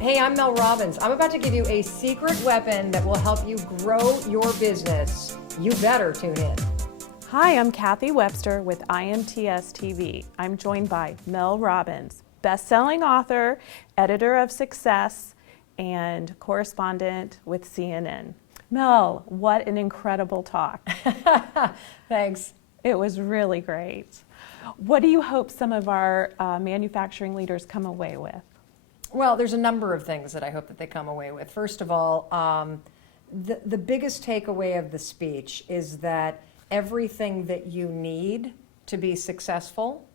Hey, I'm Mel Robbins. I'm about to give you a secret weapon that will help you grow your business. You better tune in. Hi, I'm Kathy Webster with IMTS TV. I'm joined by Mel Robbins, best-selling author, editor of Success, and correspondent with CNN. Mel, what an incredible talk. Thanks. It was really great. What do you hope some of our manufacturing leaders come away with? Well, there's a number of things that I hope that they come away with. First of all, the biggest takeaway of the speech is that everything that you need to be successful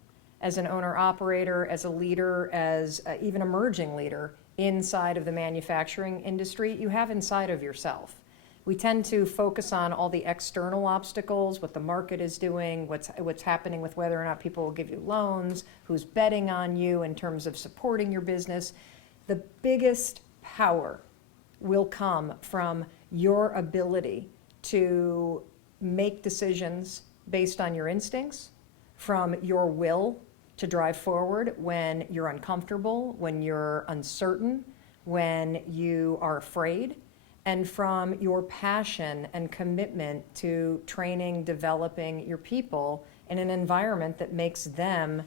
as an owner-operator, as a leader, as even emerging leader inside of the manufacturing industry, you have inside of yourself. We tend to focus on all the external obstacles, what the market is doing, what's happening with whether or not people will give you loans, who's betting on you in terms of supporting your business. The biggest power will come from your ability to make decisions based on your instincts, from your will to drive forward when you're uncomfortable, when you're uncertain, when you are afraid, and from your passion and commitment to training, developing your people in an environment that makes them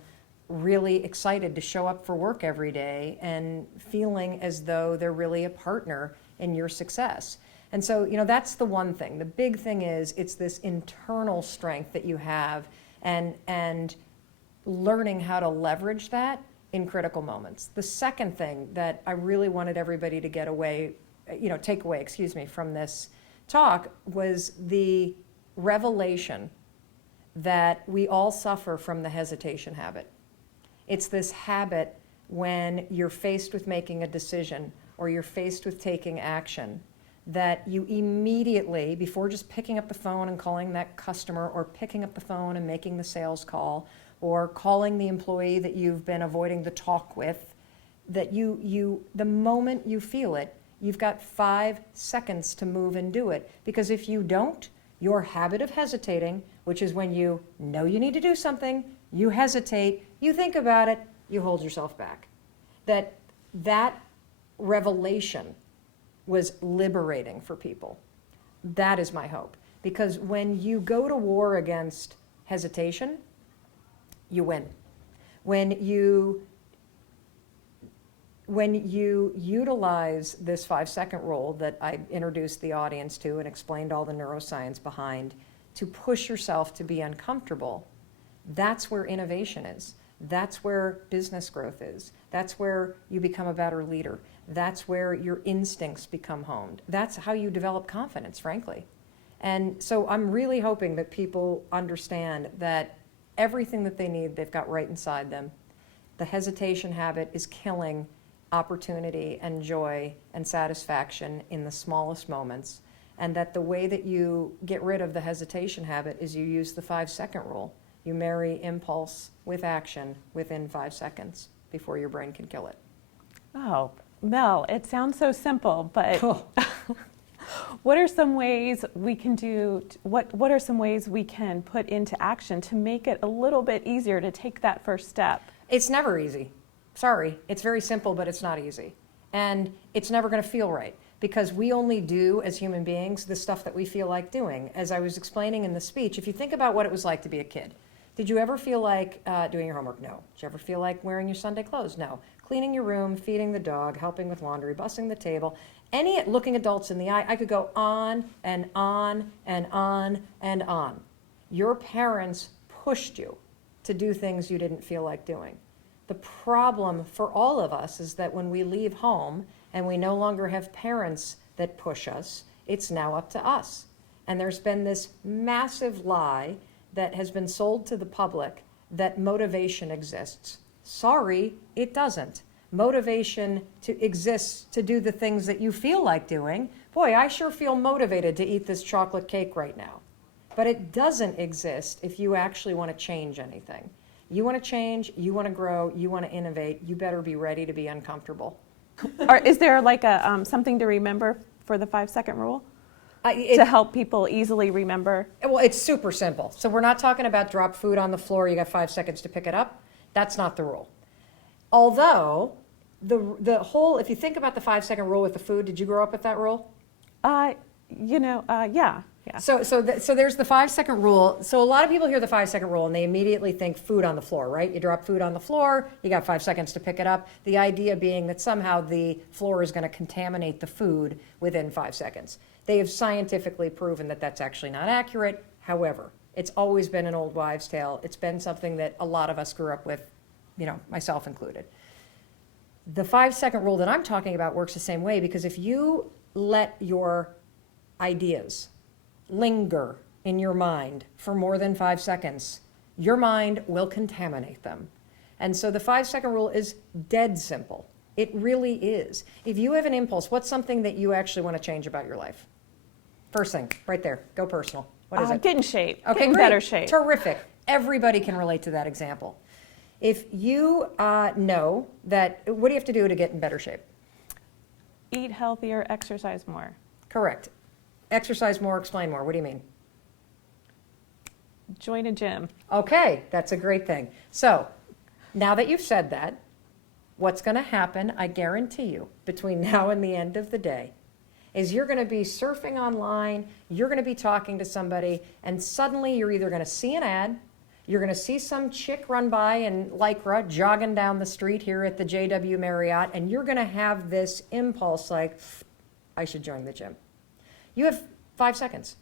really excited to show up for work every day and feeling as though they're really a partner in your success. And so, that's the one thing. The big thing is it's this internal strength that you have and learning how to leverage that in critical moments. The second thing that I really wanted everybody to take away from this talk was the revelation that we all suffer from the hesitation habit. It's this habit when you're faced with making a decision or you're faced with taking action that you immediately, before just picking up the phone and calling that customer or picking up the phone and making the sales call or calling the employee that you've been avoiding the talk with, that the moment you feel it, you've got 5 seconds to move and do it. Because if you don't, your habit of hesitating, which is when you know you need to do something, you hesitate, you think about it, you hold yourself back. That revelation was liberating for people. That is my hope. Because when you go to war against hesitation, you win. When you utilize this 5-second rule that I introduced the audience to and explained all the neuroscience behind to push yourself to be uncomfortable, that's where innovation is. That's where business growth is. That's where you become a better leader. That's where your instincts become honed. That's how you develop confidence, frankly. And so I'm really hoping that people understand that everything that they need, they've got right inside them. The hesitation habit is killing opportunity and joy and satisfaction in the smallest moments, and that the way that you get rid of the hesitation habit is you use the 5-second rule. You marry impulse with action within 5 seconds before your brain can kill it. Oh, Mel, it sounds so simple, but what are some ways we can what are some ways we can put into action to make it a little bit easier to take that first step? It's never easy. Sorry, it's very simple, but it's not easy. And it's never going to feel right because we only do, as human beings, the stuff that we feel like doing. As I was explaining in the speech, if you think about what it was like to be a kid, did you ever feel like doing your homework? No. Did you ever feel like wearing your Sunday clothes? No. Cleaning your room, feeding the dog, helping with laundry, bussing the table, looking adults in the eye, I could go on and on and on and on. Your parents pushed you to do things you didn't feel like doing. The problem for all of us is that when we leave home and we no longer have parents that push us, it's now up to us. And there's been this massive lie that has been sold to the public that motivation exists. Sorry, it doesn't. Motivation exists to do the things that you feel like doing. Boy, I sure feel motivated to eat this chocolate cake right now. But it doesn't exist if you actually want to change anything. You want to change, you want to grow, you want to innovate, you better be ready to be uncomfortable. Is there like something to remember for the 5-second rule? To help people easily remember? Well, it's super simple. So we're not talking about drop food on the floor, you got 5 seconds to pick it up. That's not the rule. Although the whole, if you think about the 5-second rule with the food, did you grow up with that rule? Yeah. So there's the 5-second rule. So a lot of people hear the 5-second rule and they immediately think food on the floor, right? You drop food on the floor, you got 5 seconds to pick it up. The idea being that somehow the floor is going to contaminate the food within 5 seconds. They have scientifically proven that that's actually not accurate. However, it's always been an old wives' tale. It's been something that a lot of us grew up with, myself included. The 5-second rule that I'm talking about works the same way, because if you let your ideas linger in your mind for more than 5 seconds, your mind will contaminate them. And so the 5-second rule is dead simple. It really is. If you have an impulse, what's something that you actually want to change about your life? First thing, right there, go personal. What is it? Get in shape. Okay, get in great. better shape. Terrific. Everybody can relate to that example. If you know that, what do you have to do to get in better shape? Eat healthier, exercise more. Correct. Exercise more, explain more. What do you mean? Join a gym. Okay, that's a great thing. So now that you've said that, what's going to happen, I guarantee you, between now and the end of the day, is you're going to be surfing online, you're going to be talking to somebody, and suddenly you're either going to see an ad, you're going to see some chick run by in Lycra jogging down the street here at the JW Marriott, and you're going to have this impulse like, I should join the gym. You have 5 seconds.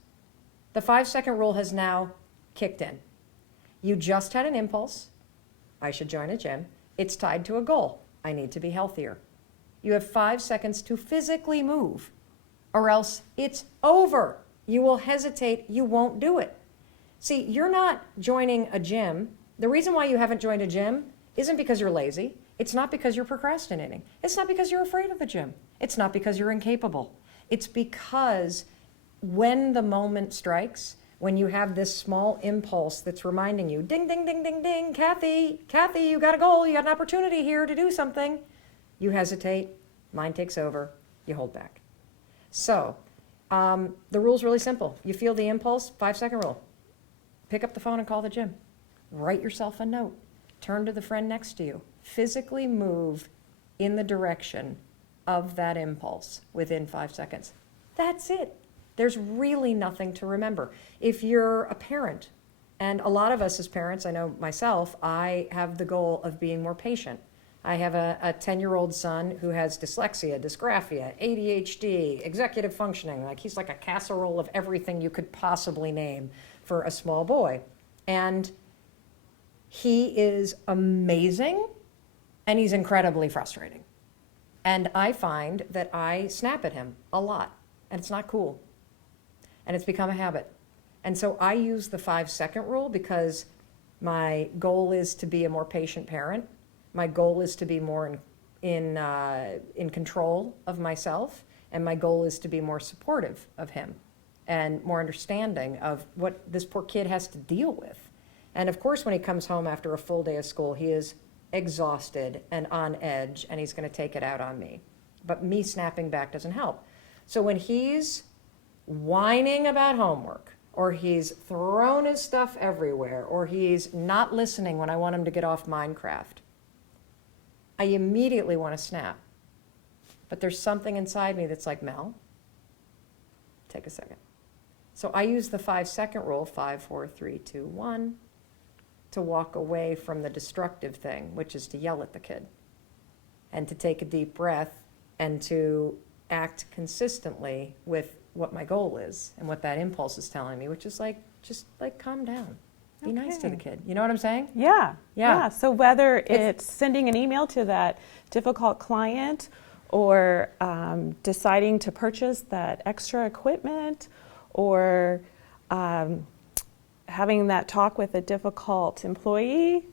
The 5-second rule has now kicked in. You just had an impulse, I should join a gym. It's tied to a goal, I need to be healthier. You have 5 seconds to physically move, or else it's over. You will hesitate, you won't do it. See, you're not joining a gym. The reason why you haven't joined a gym isn't because you're lazy. It's not because you're procrastinating. It's not because you're afraid of the gym. It's not because you're incapable. It's because when the moment strikes, when you have this small impulse that's reminding you, ding, ding, ding, ding, ding, Kathy, you got a goal, you got an opportunity here to do something, you hesitate, mind takes over, you hold back. So the rule's really simple. You feel the impulse, 5-second rule. Pick up the phone and call the gym. Write yourself a note. Turn to the friend next to you. Physically move in the direction of that impulse within 5 seconds. That's it. There's really nothing to remember. If you're a parent, and a lot of us as parents, I know myself, I have the goal of being more patient. I have a 10-year-old son who has dyslexia, dysgraphia, ADHD, executive functioning. Like he's like a casserole of everything you could possibly name for a small boy. And he is amazing, and he's incredibly frustrating. And I find that I snap at him a lot, and it's not cool. And it's become a habit. And so I use the 5-second rule because my goal is to be a more patient parent. My goal is to be more in control of myself, and my goal is to be more supportive of him and more understanding of what this poor kid has to deal with. And of course, when he comes home after a full day of school, he is exhausted and on edge, and he's going to take it out on me. But me snapping back doesn't help. So when he's whining about homework, or he's thrown his stuff everywhere, or he's not listening when I want him to get off Minecraft, I immediately want to snap. But there's something inside me that's like, Mel, take a second. So I use the 5-second rule, 5, 4, 3, 2, 1, to walk away from the destructive thing, which is to yell at the kid, and to take a deep breath, and to act consistently with what my goal is and what that impulse is telling me, which is like, just like calm down. Be nice to the kid. You know what I'm saying? Yeah. So whether it's sending an email to that difficult client, or deciding to purchase that extra equipment, or having that talk with a difficult employee,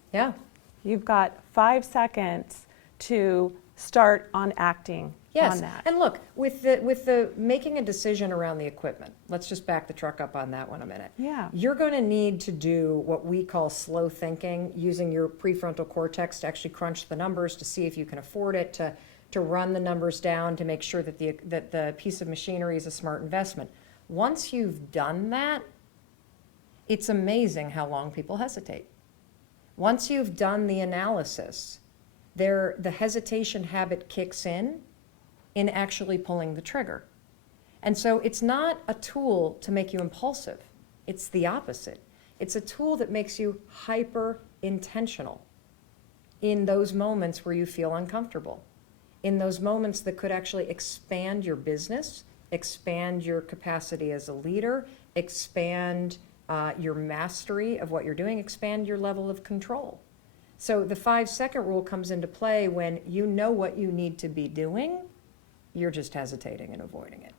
you've got 5 seconds to start on acting on that. And look, with the making a decision around the equipment, let's just back the truck up on that one a minute. Yeah. You're going to need to do what we call slow thinking, using your prefrontal cortex to actually crunch the numbers to see if you can afford it, to run the numbers down, to make sure that the piece of machinery is a smart investment. Once you've done that, it's amazing how long people hesitate. Once you've done the analysis, the hesitation habit kicks in actually pulling the trigger. And so it's not a tool to make you impulsive. It's the opposite. It's a tool that makes you hyper intentional in those moments where you feel uncomfortable, in those moments that could actually expand your business, expand your capacity as a leader, expand your mastery of what you're doing, expand your level of control. So the 5-second rule comes into play when you know what you need to be doing, you're just hesitating and avoiding it.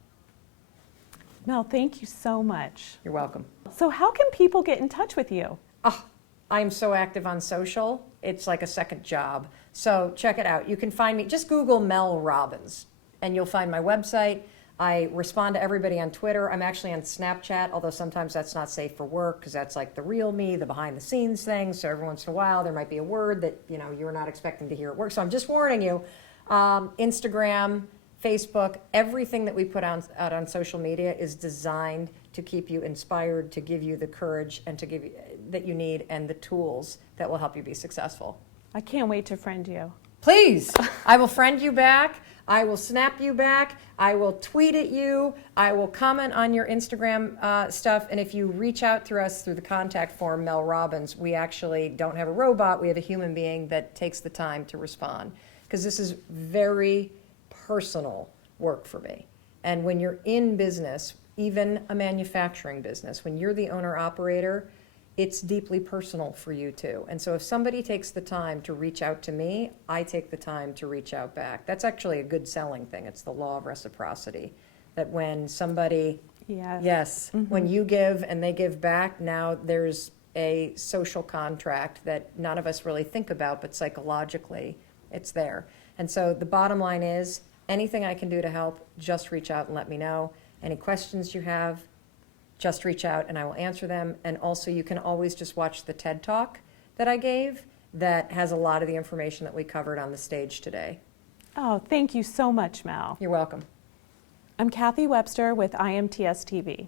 Mel, thank you so much. You're welcome. So how can people get in touch with you? Oh, I'm so active on social. It's like a second job. So check it out. You can find me, just Google Mel Robbins, and you'll find my website. I respond to everybody on Twitter. I'm actually on Snapchat, although sometimes that's not safe for work because that's like the real me, the behind the scenes thing. So every once in a while there might be a word that you're not expecting to hear at work. So I'm just warning you. Instagram, Facebook, everything that we put out on social media is designed to keep you inspired, to give you the courage and to give you that you need and the tools that will help you be successful. I can't wait to friend you. Please, I will friend you back. I will snap you back. I will tweet at you. I will comment on your Instagram stuff. And if you reach out through us through the contact form, Mel Robbins, we actually don't have a robot. We have a human being that takes the time to respond. Because this is very personal work for me. And when you're in business, even a manufacturing business, when you're the owner-operator, it's deeply personal for you too. And so if somebody takes the time to reach out to me, I take the time to reach out back. That's actually a good selling thing. It's the law of reciprocity. That when somebody, when you give and they give back, now there's a social contract that none of us really think about, but psychologically it's there. And so the bottom line is, anything I can do to help, just reach out and let me know. Any questions you have, just reach out and I will answer them. And also you can always just watch the TED Talk that I gave that has a lot of the information that we covered on the stage today. Oh, thank you so much, Mel. You're welcome. I'm Kathy Webster with IMTS TV.